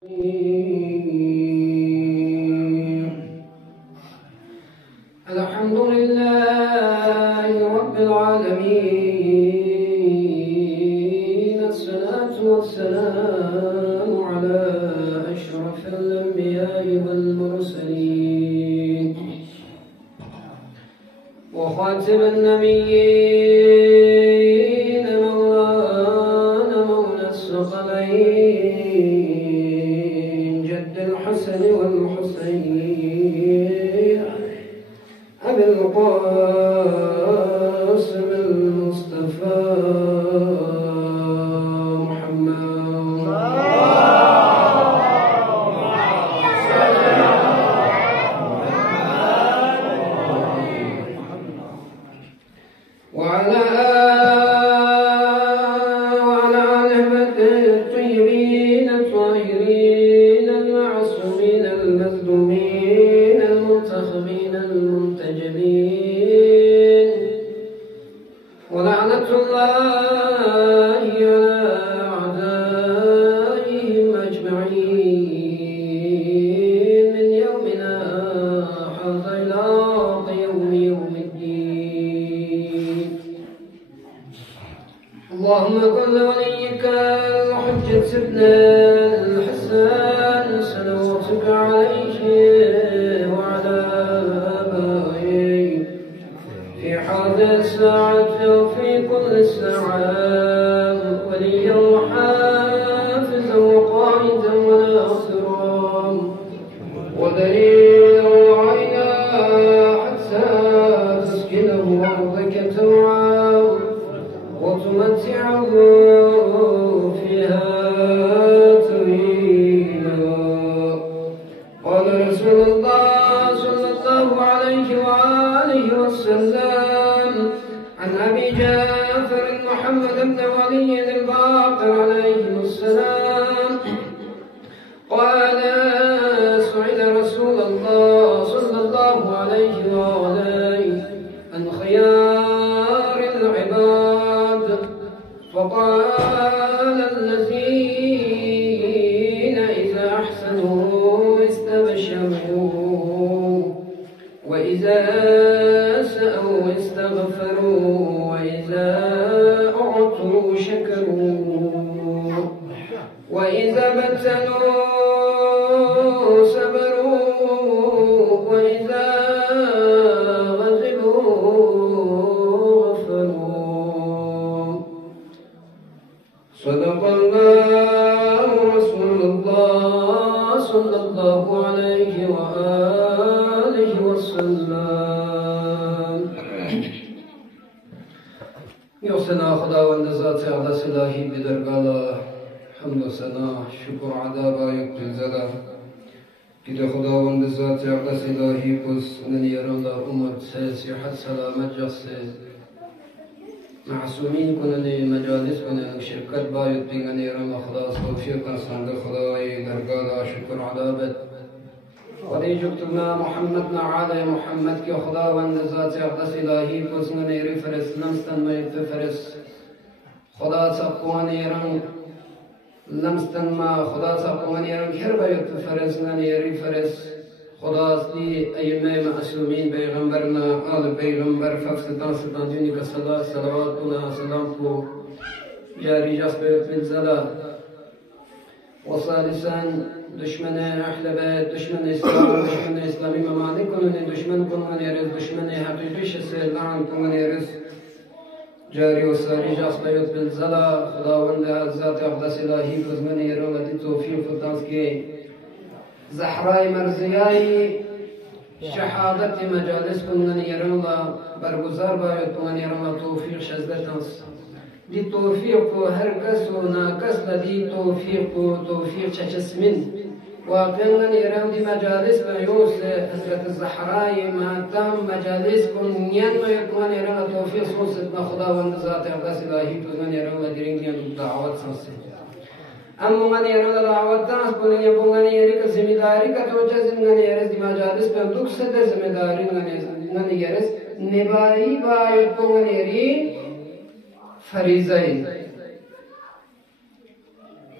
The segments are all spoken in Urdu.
الحمد لله رب العالمين، الصلاة والسلام على أشرف الأنبياء والمرسلين وخاتم النبيين مولانا مولى الثقلين جد الحسن والحسين أبي القاسم المصطفى محمد وعلى آله الطيبين الطاهرين المعصومين المظلومين المنتخبين المنتجبين، ولعنة الله على أعدائهم أجمعين من يومنا هذا إلى يوم الدين. اللهم كن لوليك الحجة ابن الحسن صلواتك عليه وعلى آبائه في هذه الساعة وفي كل ساعة وليا وحافظا وقائدا وناصرا ودليلا وعينا حتى تسكنه أرضك توعا وتمتعه فيها طويلا. قال رسول الله صلى الله عليه وآله وسلم عن أبي جعفر محمد بن علي الباقر عليه السلام قال: سئل رسول الله صلى الله عليه وآله عن خيار العباد فقال: الذين إذا أحسنوا استبشروا وإذا سأوا استغفروا وإذا أعطوا شكروا وإذا ابتلوا صبروا وإذا غضبوا غفروا. صدق الله رسول الله صلى الله عليه وآله وسلم. يحسن خداوند ذات اقدس الهی بدرگاه حمد و ثنا شکر عذاب یک زده که ده خداوند ذات اقدس الهی پس ننیران لا عمر صحت سلامت جسه معصومین کنن مجالس کنن شرکت باید بینن ایران خدا توفیق کنسند خدای درگاه شکر عذابت ولی جبتنا محمد نعالی محمد که خداوند ذات اقدس الهی پس ننیری فرست نمستن مریت فرست خدا تقوان ایران لمستن ما خدا تقوان ایران هر باید فرست ننیری فرست خدا اصلی ایمه معصومین پیغمبرنا آل پیغمبر فقصدان سلطان جونی کا صلوات کنا سلام کو جاری جس بیت بالزلا وصالسا دشمن اهل بیت دشمن اسلامی ممالک کنن دشمن کنن یارز دشمن حقیقی شسه لعن کنن یارز جاری و ساری جس بیت بالزلا خداوند ذات اقدس الهی فزمن یرون دی توفیق فتانس کی زحرای مرزیای شهادت مجالس کنن یرون برگزار باید کنن یرون توفیق شزدتانس دی توفیق کو هر کس و ناکس دی توفیق چچسمن واقعا یرون دی مجالس بیوس حضرت زحرای ماتم مجالس کنن و یکمان یرون توفیق سوست ما خداوند ذات اقدس الهی کنن یرون درینگیان دعوت سوست اما من يرون دعوت دانس بولن يبون يريك زميداري كتوجه زمن يرز مجالس بندوق سد زميداري من يرز نباري بايت بون يري فريزين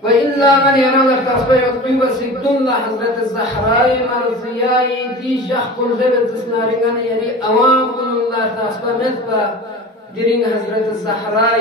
وإلا من يرى لتصبح يطيب سيدنا حضرة الزهراء مرضياء دي جخ كل زبط سنارين يري أوام كل الله تصبح مثبا ديرين حضرة الزهراء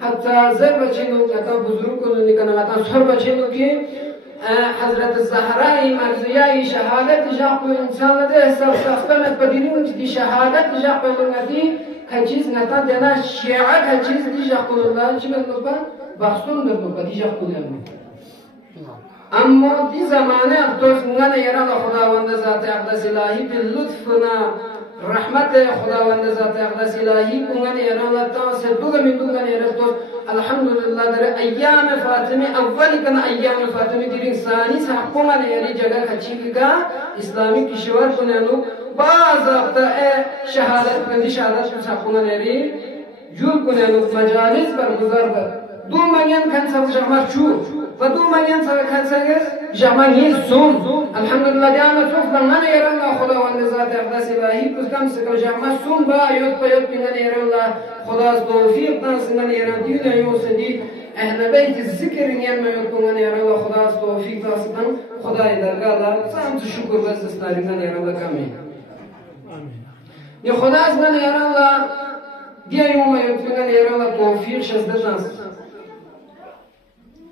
حتی زر بچینو که تا بزرگ کنو نیکنه و تا سر بچینو که حضرت الزهراء مرضیه شهادت جاق و انسان لده حساب ساختنت بدینو که دی شهادت جاق و لنگتی که چیز نتا دینا شیعه که چیز دی جاق و لنگتی چی مطلب بخصون در نوبا دی جاق و لنگتی اما دی زمانه اختوز منگانه یران خداوند ذات اقدس الهی به لطفنا رحمت خداوند ذات اقدس الهی کنگانی ارادتا سے دوگا من دوگانی ارادتا الحمدللہ در ایام فاطمه اولی کن ایام فاطمه دیرین ثانی سحقومانی یعنی جگہ کچی کا اسلامی کشور کنانو باز آفتا شهادت کندی شهادت کن سحقومانی یعنی جور کنانو مجالس برگزار بر دو منین کن سب جمع چور و دو منین سب کن سب جمع نیز سوم الحمدللہ دیانا صوف لنگان ایران خداوند ذات اقدس الهی کس کم سکر جمع سوم با یود پیود بینان ایران خداز توفیق دان سنگان ایران دیونا یو سدی اهل بیت ذکر نیم یود بینان ایران خداز توفیق دان سنگان خدای درگاه سامت شکر بس دستاریدان ایران کامین یہ خداز من ایران دیا یوم یود بینان ایران توفیق شزدت ناست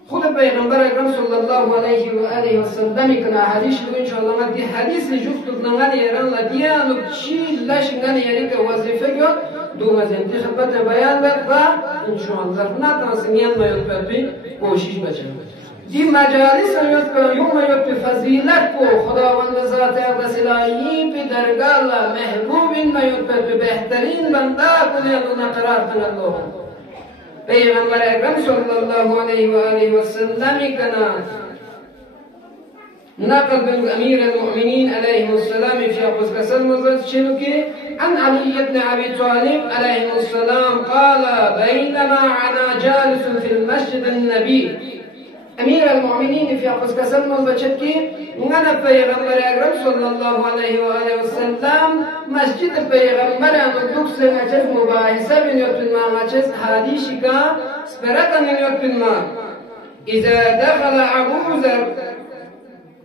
خود پیغمبر اکرم صلی الله علیه و آله و سلم کنا حدیث رو انشاءالله دی حدیث جفت لنگان ایران لدیانو چی لشنگان یعنی که وظیفه گیاد دو مزینتی خدمت بیان بد و انشاءالله نتان سنگیان میاد بی کوشش بچن دی مجالس میاد که یوم میاد به فضیلت کو خداوند ذات اقدس الهی به درگاه محبوبین میاد به بهترین بنده کنیدون قرار تنالله پیغمبر اکرم صلی الله علیه و آله و سلم کنا نقل بالامیر المؤمنین علیه السلام فی ابوز کسل مزد شنو که عن علی بن ابی طالب علیه السلام قال بینما انا جالس فی المسجد النبی امیر المؤمنین فی ابوز کسل مزد که من پیغمبر اکرم صلی الله علیه و آله و سلم مسجد پیغمبر امدوک سے نچز مباحثہ بنیوت بنما نچز حدیثی کا سپرتا بنیوت بنما اذا دخل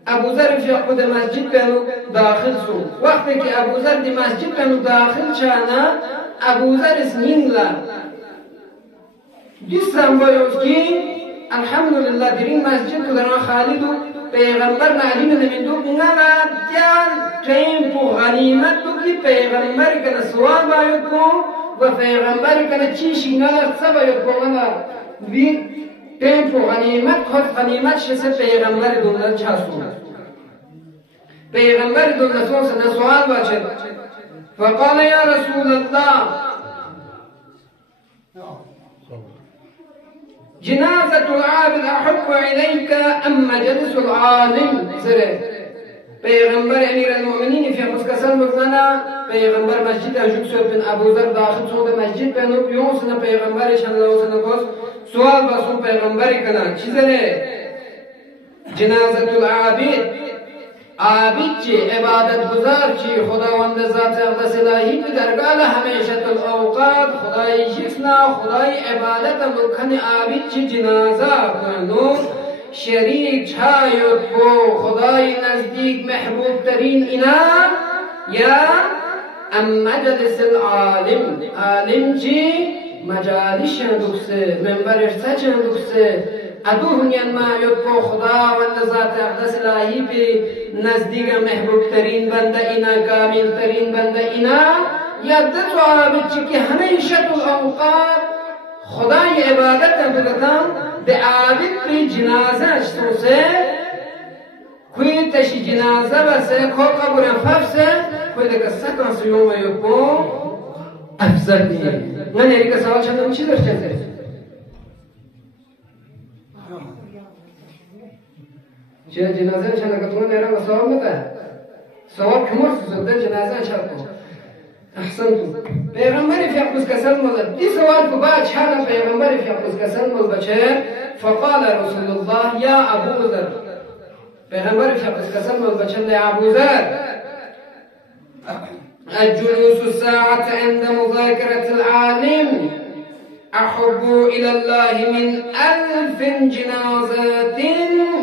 ابو ذر فی خود مسجد بنو داخل سو وقت کہ ابو ذر دی مسجد بنو داخل چانا ابو ذر اسنین لا جسم بایوز کی الحمدللہ دیرین مسجد کو دران خالدو پیغمبر نعلیم نمیدو نگا دیان ٹیم کو غنیمت تو کی پیغمبر کنا سوال باید کو و پیغمبر کنا چیشی نگا سب باید کو نگا بی ٹیم کو غنیمت خود غنیمت شسے پیغمبر دونر چاسو پیغمبر دونر سوال باید فقال یا رسول اللہ جنازة العابد أحب إليك أم مجلس العالم سره پیغمبر امیر المؤمنین فی مسکسل مزنا پیغمبر مسجد اجوک سوید بن ابو ذر داخل سود مسجد بن یون سن پیغمبر شنلو سن کوس سوال بسون پیغمبر کنا چیزره جنازة العابد عابد چی عبادت گزار چی خداوند ذات اقدس الهی به درگاه همیشه الاوقات خدای جسنا خدای عبادت مکن عابد چی جنازه کنو شریک چایود کو خدای نزدیک محبوب ترین اینا یا ام مجلس العالم عالم چی مجالس شندوکسه منبر ارسا شندوکسه ادو هنیان ما یود کو خداوند ذات اقدس الهی به نزدیک محبوب ترین بنده اینا کامل ترین بنده اینا یا دتو عابد چی که همیشه الاوقات خدای عبادت بگتن ده عابد به جنازه اشتوسه کوئی تشی جنازه بسه کو قبرن ففسه کوئی دکه سکن سیوم یود کو افضل دیگه من ایک سوال چندم چی داشته چه جنازه چند کتون نیران سواب نده سواب کمر سوزده جنازه چند کو احسنتم پیغمبر فیقوز کسل مزد دی سوال کو بعد چند پیغمبر فیقوز کسل مزد بچه فقال رسول الله یا ابو ذر پیغمبر فیقوز کسل مزد بچه یا ابو ذر الجلوس الساعة عند مذاكرة العالم أحب إلى الله من 1000 جنازات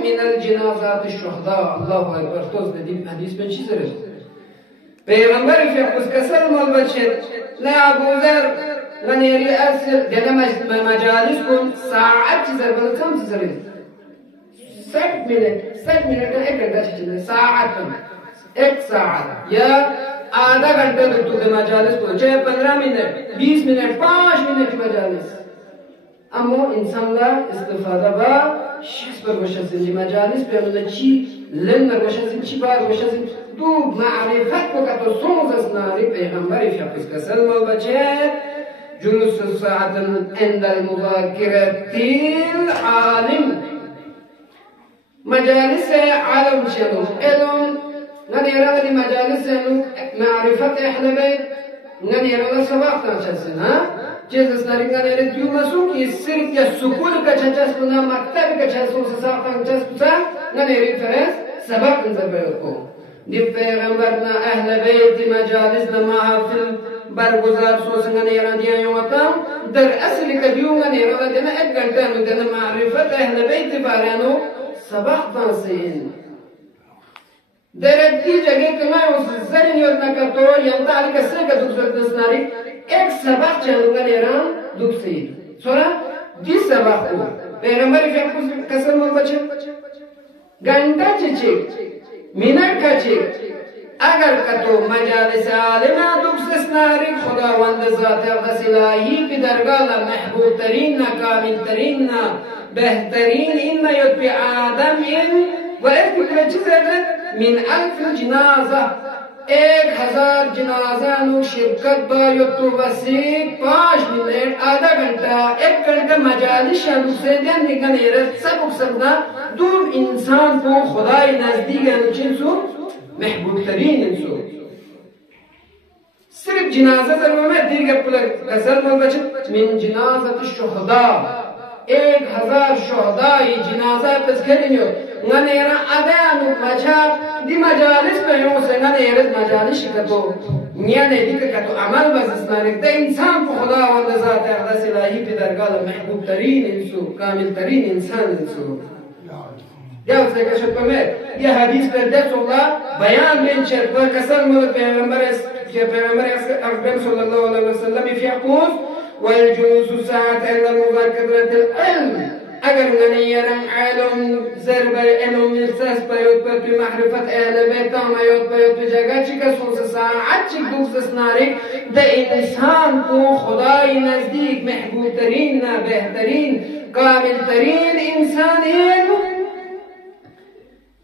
من الجنازات الشهداء الله أكبر توز دیم حدیث به چی زره پیغمبر فیقوز کسل مال بچه لا ابو ذر غنیری اصل دیگه مجالس کن ساعت چی زره بلد کم چی زره 100 منٹ ایک گھنٹہ چی زره ساعت ایک ساعت یا آدھا گھنٹہ دکتو دے مجالس کو چاہے 15 منٹ 20 منٹ 5 منٹ مجالس اما انسان لا استفاده با شخص بر وشازین دی مجالس بیانو چی لن بر وشازین چی بار وشازین دو معرفت بکت و سوز اسناری پیغمبر فیقوز کسل مال بچه جلوس ساعت عند المذاکرة العالم مجالس عالم چنو علم ننيرا دي مجالس معرفة احنا بيت ننيرا سباق تنشسن ها جزء نرينا نيرا ديو مسوك يسير يسكول كچچس بنا مكتب كچسو ساق تنشس بسا ننيرا فرس سباق نزبيركو دي پیغمبرنا اهل بيت مجالس محافل برگزار سوسن نيرا دي يوتام در اصل كديو نيرا دينا ایک گھنٹہ نو دينا معرفة اهل بيت بارانو سباق تنسين در دی جگه که من از زنی یاد نکردم یا داری که سه کدوم زد دستناری یک سبق چندونگا نیران دوستی سوره دی سبق کو پیغمبری فیقوز کسر من بچه گنده چی منٹ کا چی اگر کتو مجالس عالمه دوستناری خداوند ذات اقدس الهی که درگاه محبوب ترین کامل ترین بهترین این یاد به آدم این و ایک کل چیز من 1000 جنازه 1000 جنازه نو شرکت باید تو وسیق 5 منٹ آدھا گھنٹہ 1 گھنٹہ مجالس شنو سے دین نگن ایرد سبک سبنا دور انسان کو خدای نزدیک انچین سو محبوب ترین انسو صرف جنازه ضرور میں دیگر پلک غزل میں بچت من جنازت الشهداء 1000 شهدای جنازه پس کردنیو ننیرا ادانو مجا دی مجالس به یو سنن ایرد مجالس کتو نیانه دیگه کتو عمل بزنسناری ده انسان کو خداوند ذات اقدس الهی به درگاه محبوب ترین انسو کامل ترین انسان انسو یا سگه شد کمه یه حدیث پر دست الله بیان بین شد و کسر مدد پیغمبر اکرم صلی الله علیه وسلم فیقوز والجلوس ساعة عند مذاكرة العلم اگر ننيرم علم زرب علم الساس بيوت بمعرفة اهل بيتام ايوت بيوت بجاگا چکا سوس ساعت چک دوست سنارک ده انسان کو خدای نزدیک محبوب ترین بهترین کامل ترین انسانین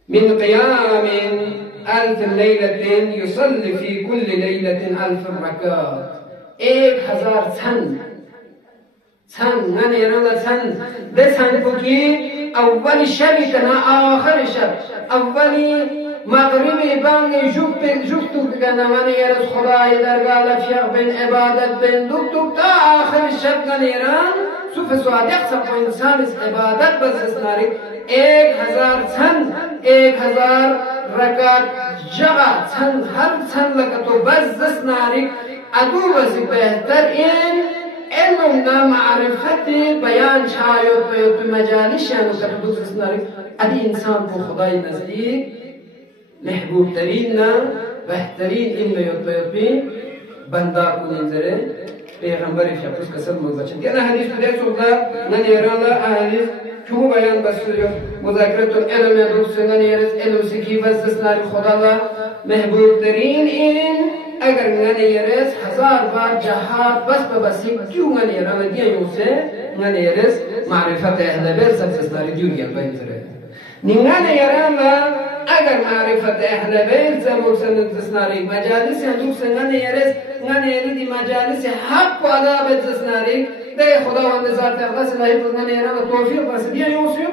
من قيام 1000 ليلة يصلي في كل ليلة 1000 ركعة 1000 سن ننيرا سن ده سن بوكي أول شب كنا آخر شب أول مغربي باني جفتو كنا ننيرا خداي درگاه لفيق بين عبادت بين دكتو تا آخر شب ننيرا سوف صادق سب انسان اس عبادت بس اسناري 1000 سن 1000 رکعت جگہ سن ہر سن لگتو بس اسناري ادو بس بهتر این علمنا معرفت بیان شاید بیت مجالس شانو کتو اسناري ادی انسان کو خدای نزدیک محبوب ترین بهترین این بیت بندا کو نظره پیغمبر شخص کسل مزچن که حدیث بده سودا ننیران لا حدیث چو بیان بسیار مذاکرات العلم دوست ننیرس علم سکی بس اسنار خدا لا محبوب ترین این اگر ننیرس 1000 بار جهاد بس بسی کیو ننیران دیگه یوسه ننیرس معرفت اهل بیت سب اسنار دیویان بینزره ننیران لا اگر معرفت اهل بیت زموږ سند اسناری مجالس هم سنن یرس نن یری مجالس حق و آداب اسناری ده خداوند ذات اقدس الهی نن یرا توفیق بس دی یوسف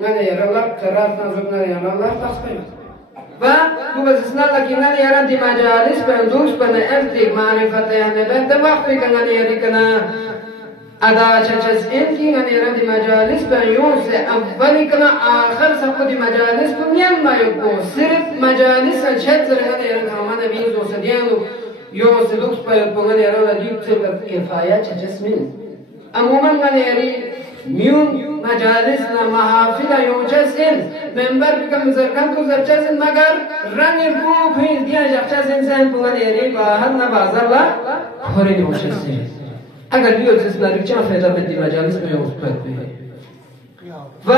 Ngane yarallah karar tanzuk ngane yarallah tasbih. Va bu bazisna laki ngane yaran di majalis pendus pada erti ma'rifat yani benda waktu ngane yarikana ada chachas inki ngane yaran di majalis pendus se awali kana akhir sabko di majalis bunyan ma yoko sirf majalis chat ngane yaran hamana bin zo sadianu yo sedux pa ngane yaran di tsebat kifaya chachas min amuman ngane yari میون مجالس و محافل یوچسین منبر بکم زرکم تو زرچسین مگر رنگ کو خیز دیا جخچسین سن پونگن یری باهر نه بازار لا خوری یوچسین اگر بیوچس نریچان فایده بدی مجالس می اوسپت بی و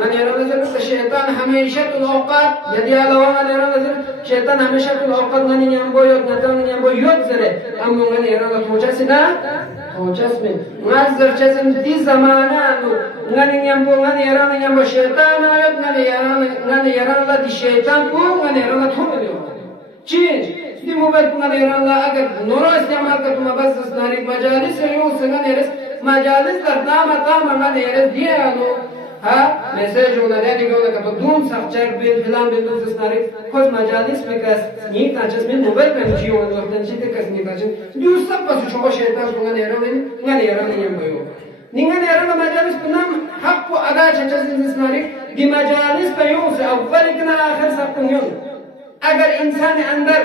من یرا نظر شیطان همیشه تو اوقات یدی علاوه من یرا نظر شیطان همیشه تو اوقات نانی نیامبو یاد نتان نیامبو یاد زره اما من یرا توچسین Jasmin, mazzer chasm di zamana nu ngani nyambo ngani yarana nyambo shaitan ayat ngani yarana la di shaitan ko ngani yarana thone dio chin di mobile ngani yarana la agar noro istemal ka tuma bas narik majalis yo ngani res majalis dar nama tama ngani res dia nu ha message ona deni gona ka to dun sakchar bin filan bin dus narik khos majalis me kas ni ta jasmin mobile kan jiyo no tan chite kas ni ta jin du sab pas chobo shaitan ngani yarana nyambo yo Ningan yarana majalis punam hak ko ada chachas narik di majalis pe yo se awwal kana akhir sak yo agar insan andar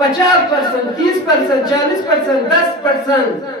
50%, 30%, 40%, 10%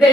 ده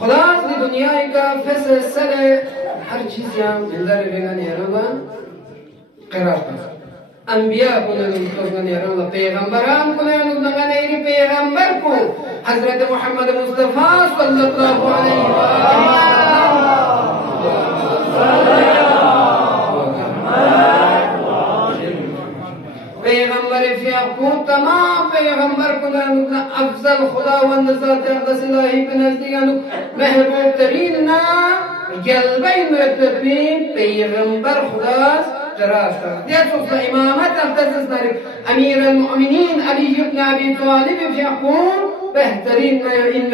خلاص دی دنیا کا فیصل ہر چیز یہاں اندر رہنے یارا قرار تھا انبیاء کو نے یارا پیغمبران کو نے پیغمبر کو حضرت محمد مصطفی صلی اللہ علیہ پیغمبر فیقون تمام پیغمبر کو افضل خداوند ذات اقدس الہی کے نزدیک محبوب ترین نا قلبین رتبین پیغمبر خدا قرار دیسو امامت اقدس امیر المؤمنین علی بن ابی طالب فیقون بهترین این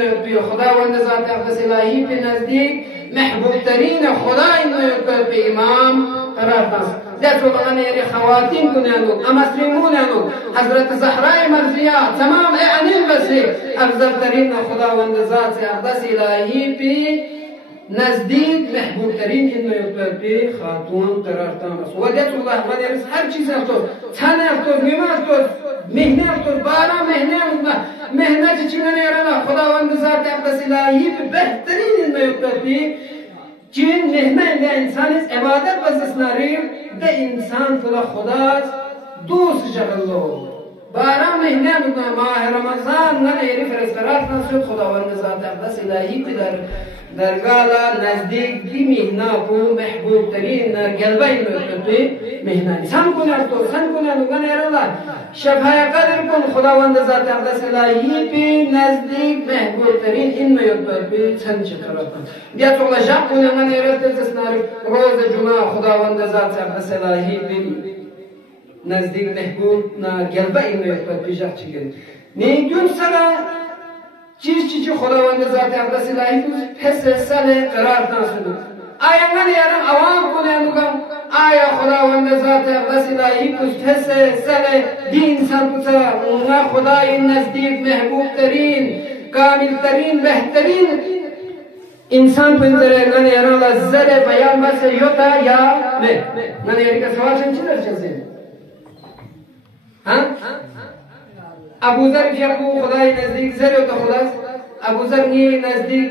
خداوند ذات اقدس الہی کے نزدیک محبوب ترین خدا این امام قرار داد ذات وطني يا خواتيم كنانو أمسلمونانو حضرت زهراء مرزية تمام يعني بس أفضل ترين خدا وند ذات أقدس إلهي بي نزدیک محبوب ترین إنه يطلع بي خاتون قرار تامس وديت الله ما يرس هر چیز أفتر تانه أفتر ميما أفتر مهنه أفتر بارا مهنه چیزی نيرانا خدا وند ذات أقدس إلهي بي بهترین إنه يطلع بي چین مهنه ده انسان است عبادت بس ناریم ده انسان تو خدا دوست جلو 12 مهینه ماه رمضان نه یری فرسترات نشد خداوند ذات اقدس الهی که در گالا نزدیک دی مهینه کو محبوب ترین گلبه مکتوی مهینه سن کنه تو سن کنه نگن ایرلا شبهای قدر کن خداوند ذات اقدس الهی پی نزدیک محبوب ترین این میاد پی سن چطورت بیا تو لجاب کنه نگن ایرلا تزنار روز جمعه خداوند ذات اقدس الهی پی نزدیک محبوب نا گلبه این میاد پیشک چیکن نیدون سرا چیز خداوند ذات اقدس الهی کو پس سال قرار ناسد آیا من یارم عوام کنه میگم آیا خداوند ذات اقدس الهی کو پس سال دین سر بسا اونها خدای نزدیک محبوب ترین کامل ترین بهترین انسان پنجره من یارم لذت بیان بس یوتا یا نه من یاری کا سوال چی درچه ها ابو ذر فیقو خدای نزدیک زر و خلاص ابو ذر نی نزدیک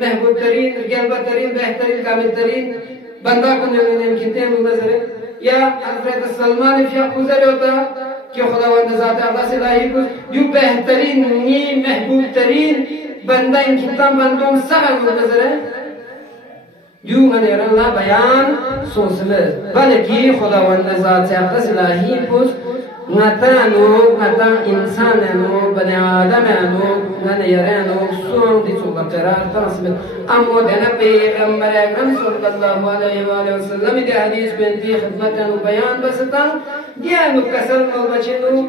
محبوب ترین گلبه ترین بهترین کامل ترین بنده کنه نمیکنه نظر یا حضرت سلمان فیقو زر ہوتا کہ خداوند ذات اقدس الهی کو جو بهترین نی محبوب ترین بنده این کتاب بندون سغل نظر جو من الله بیان سوسله بلکه خداوند ذات اقدس الهی کو نتانو نتان انسانو بني آدمانو من يرانو سون دي سوق قرار تنصب أمو دنا بيغمبر أكرم صلى الله عليه وآله وسلم دي حديث بنتي خدمتنا وبيان بسطان ديانو كسل مبچنو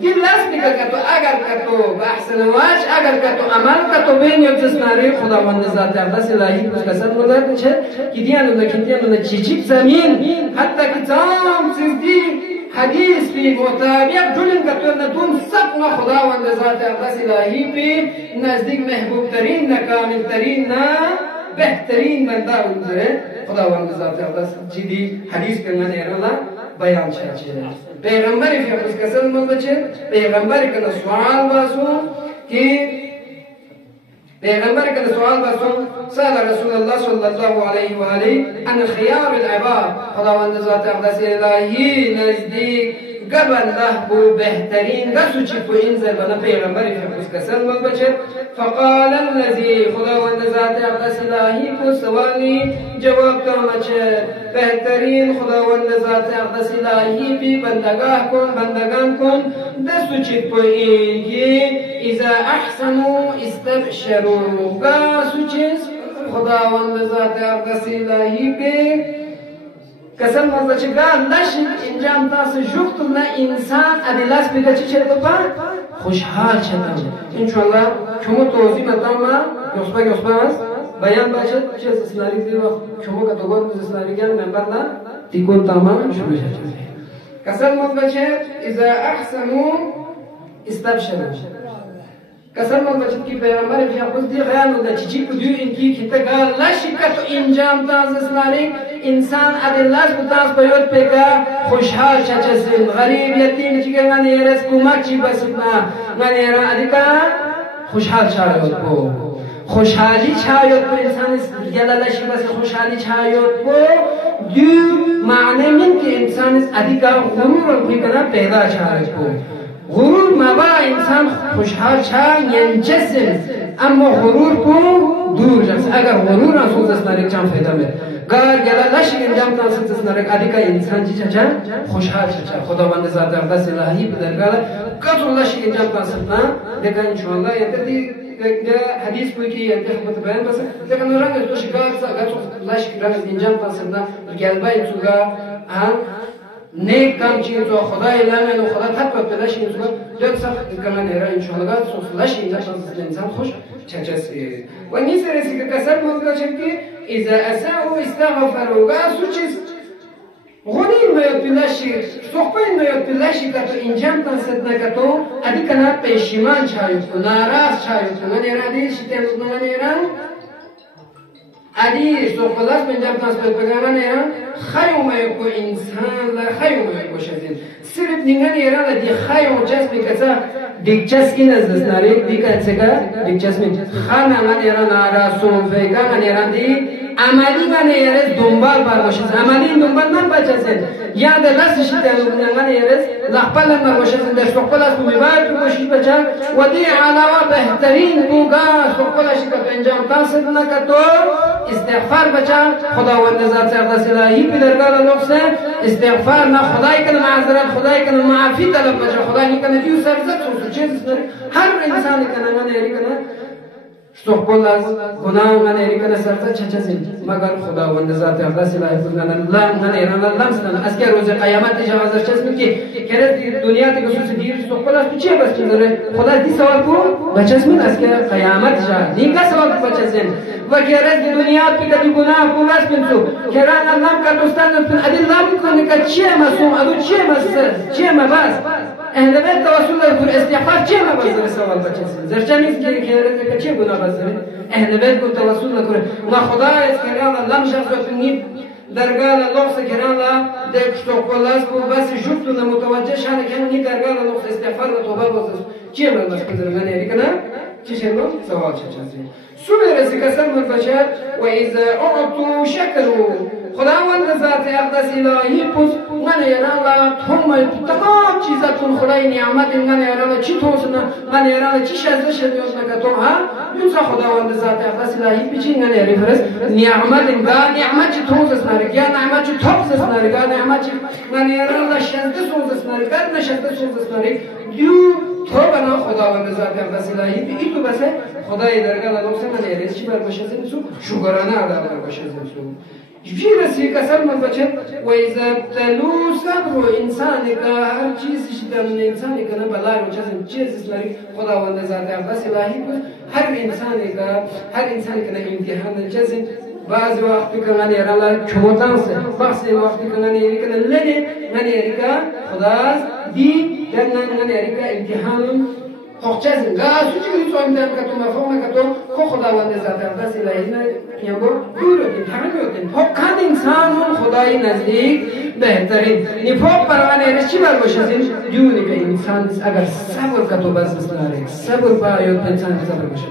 دي لازم كتو أجر كتو بأحسن واش أجر كتو عمل كتو بين يوم تسمعي خدا من ذات الله سلاحي بس كسر مدار نشه كديانو نكديانو نتشيب زمين حتى كتام تزدي حديث في متابع جلن كتو ندون سقنا خدا من ذات الله سلاحي بي نزديك محبوب ترين نكامل ترين نا بهترين من دار نزره خدا من ذات الله جدي حديث كنا نيرلا بیان چه پیغمبری فی اپس کسل مبچه پیغمبری کنه سوال باسو که پیغمبری کنه سوال باسو سأل رسول الله صلی الله علیه و آله ان خیار العباد خداوند ذات اقدس الهی نزدیک قبل له بو بهترین رسو چی کو انزل بنا پیغمبری فی اپس کسل مبچه فقال الذي خداوند ذات اقدس الهی کو سوالی جواب کامچه بهترین خداوند ذات اقدس الهی بی بندگاه کن بندگان کن دستو چیت پوینگی اذا احسنوا استبشروا گاسو چیز خداوند ذات اقدس الهی بی کسل مزد چگاه لشن انجام تاس جوکت نه انسان ادیلاس بیگه چی چه بپا خوشحال چندم انشالله کمو توضیح مدام ما گسبه هست بیان باشد چه سناریو دی وقت شما که دوبار از سناریو منبر نا تیکون تمام شروع شد کسل مباشد اذا احسنوا استبشروا کسل مباشد کی پیغمبر فی خود دی خیال نده چی کدیو اینکی که تگال لشکت و انجام تاز سناریو انسان ادلاش بتاز پیوت پیگا خوشحال چچسین غریب یتیم چی که من یرس کمک چی بسیدنا من یرا ادیکا خوشحال چارد کو خوشحالی چایوت بو انسان جلالشی بس خوشحالی چایوت بو دو معنی من که انسان ادیکا غرور کوئی کنا پیدا چایوت بو غرور مبا انسان خوشحال چای ینجسم اما غرور کو دور جس اگر غرور نسوز اسناری چان پیدا می گر جلالشی انجام تاسد اسناری ادیکا انسان چی چا خوشحال چا خداوند ذات اقدس الهی بدرگاه کتولشی انجام تاسد نا دیگه انشاءالله یتدی حدیث کوئی کی انتخابات بیان بس لیکن رنگ تو شکار سا گاتو لاش رنگ انجام پاسنده گلبای توگا ها نیک کام چیه تو خدای لامه و خدا تقوی پلاش این توگا دو سال کمان هر ان شاء الله گات سو لاش این پاسنده انسان خوش چچس و نیست رسی که کسر موضوع چه کی اذا اساءوا استغفروا گاسو چیز غنين ما يطلعشي سوقين ما يطلعشي كتو إنجام تنسدنا كتو أدي كنا بيشمان شايفو ناراس شايفو نانيرا دي شتيم نانيرا أدي سوقلاس من جام تنسد بقانا نيرا خيو ما يكو إنسان لا خيو ما يكو شزين سرب نيرا دي خيو جسمي كتا ديك جسمي نزدناري ديك أتسكا ديك جسمي خانا نانيرا ناراسون فيكا نانيرا دي عملی من یارس دنبال باشه عملی دنبال من بچه یاد لسش دارم من یارس لحظه من باشه دست خپل است می‌برد کوشش بچه و دی علاوه بهترین بوگا خپلش که انجام تاسد نکتو استغفار بچه خداوند ذات سرد سلاحی پیدرگار لوکسه استغفار نه خدای کنه معذرت خدای کنه معافی طلب بچه خدای کنه دیو سرزت سوز چیز هر انسان کنه من یاری کنه سوقل از گناه من ایرکن سرزد چچزین مگر خداوند ذات اقدس الهی بودن الله من ایران الله سن از که روز قیامت جوازش چسمی که کرد دنیا تی خصوص دیر سوقل از چه بس چیزره خدا دی سوال کو بچسمن از که قیامت جا دیگه سوال کو بچسن و کرد دنیا تی کدی گناه کو بس بنسو کرد الله کا دوستان فن ادی الله کنه که چه مسوم ادو چه مباس اهل بیت توسل در استغفار چه مباس سوال بچسن زرچانی که چه گناه اهل بیت کو توسل نکنه ما خدا است که الله مشخص نیم درگاه الله سکران لا دکشتو کلاس کو بس جوتو متوجه شان که نی درگاه الله استغفار و توبه باز چه مباس کنه من یعنی چه شنو سوال چه سوره رسکسل مربچات و اذا اعطوا شكروا خداوند ذات اقدس الهی پس من یران لا تمام چیزاتون خدای نعمت من یران چی توسنا من یران چی شزه شدیوس نکتون ها دوسا خداوند ذات اقدس الهی پیچی من یری فرس نعمت نعمت چی توسس نرگیا نعمت چی توسس نرگیا نعمت چی من یران لا شزه سوزس نرگیا نشزه سوزس نرگ دیو تو بنا خداوند ذات اقدس الهی ای تو بس خدای درگاه لوکس من یری چی بر باشه زنسو شکرانه ادا باشه زنسو جبیر سی کسر من بچه و ایزا تلو صبر انسان که هر چیزش در انسانی که نبلای و چیزش لاری خداوند ذات اقدس الهی بود هر انسانی که امتحان چیزی بعضی وقتی که من یرلا کموتان سه بعضی وقتی که من یری که لنی من یری که خداست دی من یری که امتحان خوشچزن گاز چیزی تو امتحان کتو مفهوم کتو کو خداوند ذات اقدس الهی نه یعنی دور امتحان میکنن فقط انسان خدای نزدیک بهترین نفاق پروانه ارشی بر باشه دیونی که انسان اگر صبر کتو بس ناره صبر باید انسان صبر باشه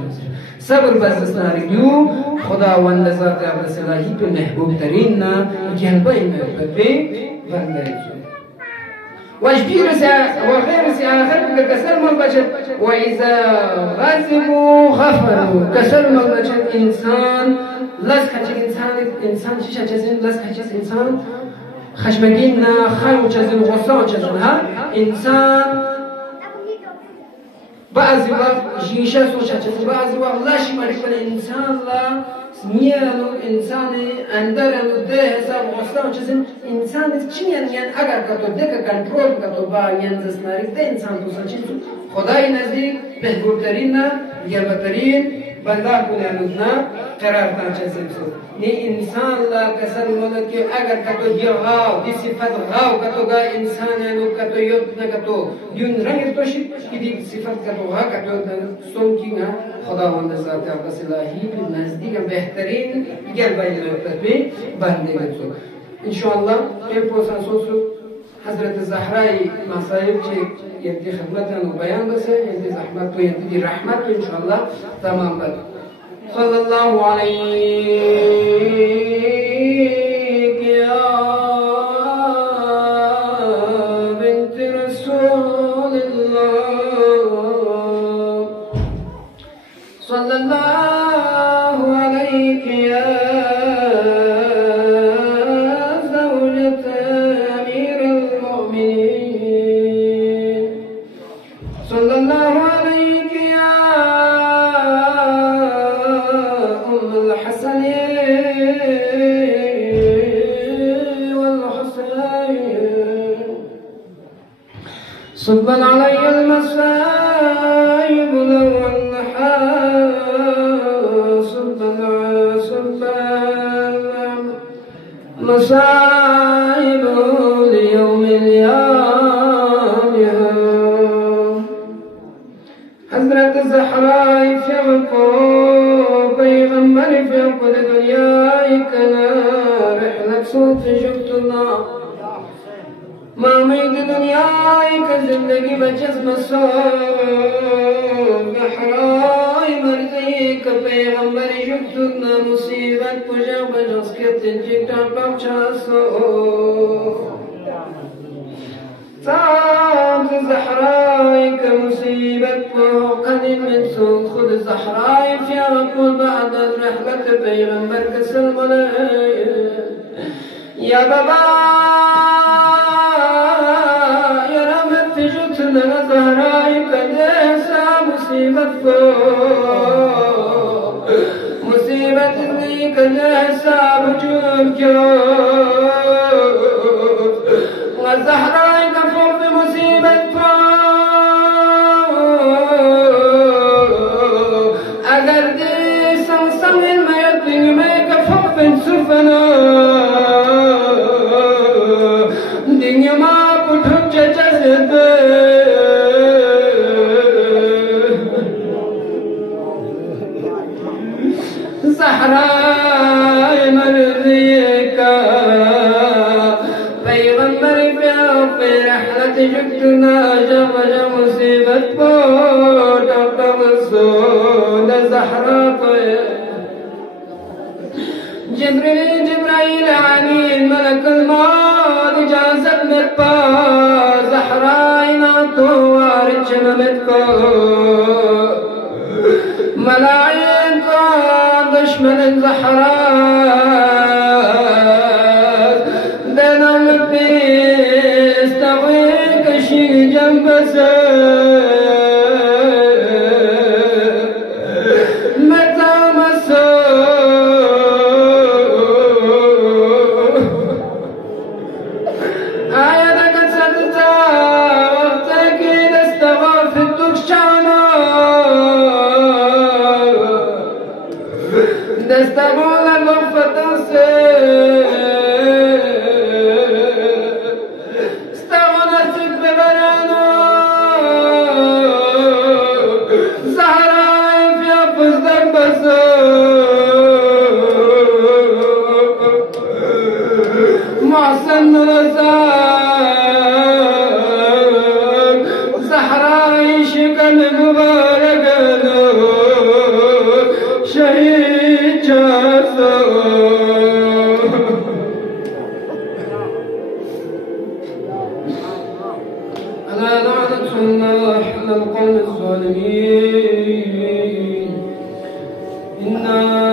صبر بس ناره دیو خداوند ذات اقدس الهی به محبوب ترین نه جلبه به بندری وجبير وغير آخر كسر البشر وإذا غزموا غفروا كسر البشر إنسان لس كشيء إنسان شيء كشيء لس كشيء إنسان خشمگین خیلی چیزی غصه چیزی ها انسان بعضی وقت جیشه سوچه چیزی بعضی وقت لاشی مریض انسان لا میانو انسان اندرانو ده حساب غصه چیزی انسان چیان اگر کتو دکه کنترل کتو با ینزس ناری ده انسان دوسا چیزی خدای نزدیک بهترین گربترین بنده کنانونا قرار دان چیزی نی انسان لا کسر ملک که اگر کتو دی غاو دی صفت غاو کتو گا انسان انو کتو یود نکتو دیون رنگ توشی که دی صفت کتو غا کتو سون کی نه خداوند ذات اقدس الهی به نزدیک بهترین گربایی نکته بنده گفتو انشاءالله این پروسه سوسو حضرت زهرای مسائل که یکی خدمت انو بیان بسه یکی زحمت و یکی رحمت و انشاءالله تمام بد صلی الله علیک یا بنت رسول الله صلی الله علیک یا صب علي المصائب لو النحاس صب مصائب جزم الصوم بحراي مرزيك پیغمبر جبتنا مصيبت بجا بجس كتن جيتا بابچا صوم تعب زحراي كمصيبت وقد من سوء خذ زحراي في رب بعد رحلة پیغمبر كسل يا بابا يا رمت جتنا زهراي كدسا مصيبت مصيبت اللي كدسا بجوب جوب والزهراي كفوق بمصيبت أقر دي سنسن الميت ما كفوق بنسفنا زحراي مرضيكا پیغمبر في رحلة جبتنا جب مصيبت بود رسول زحراء جبرائيل عمين ملك الموت اجازت مرپا زحراء ناتو وارج ممتكو ملاعين کو دشمن زحراء دنا مبيس تغيك شي جنب متى مسو آياتك سدتا وقتك دستغاف الدكشانا دستغول الغرفة استغنت ببرانا زهراء في أفز دبسو محسن رزاق زهراء شكل مباركنا شهيد جاسو ألا لعنة الله على القوم الظالمين إنا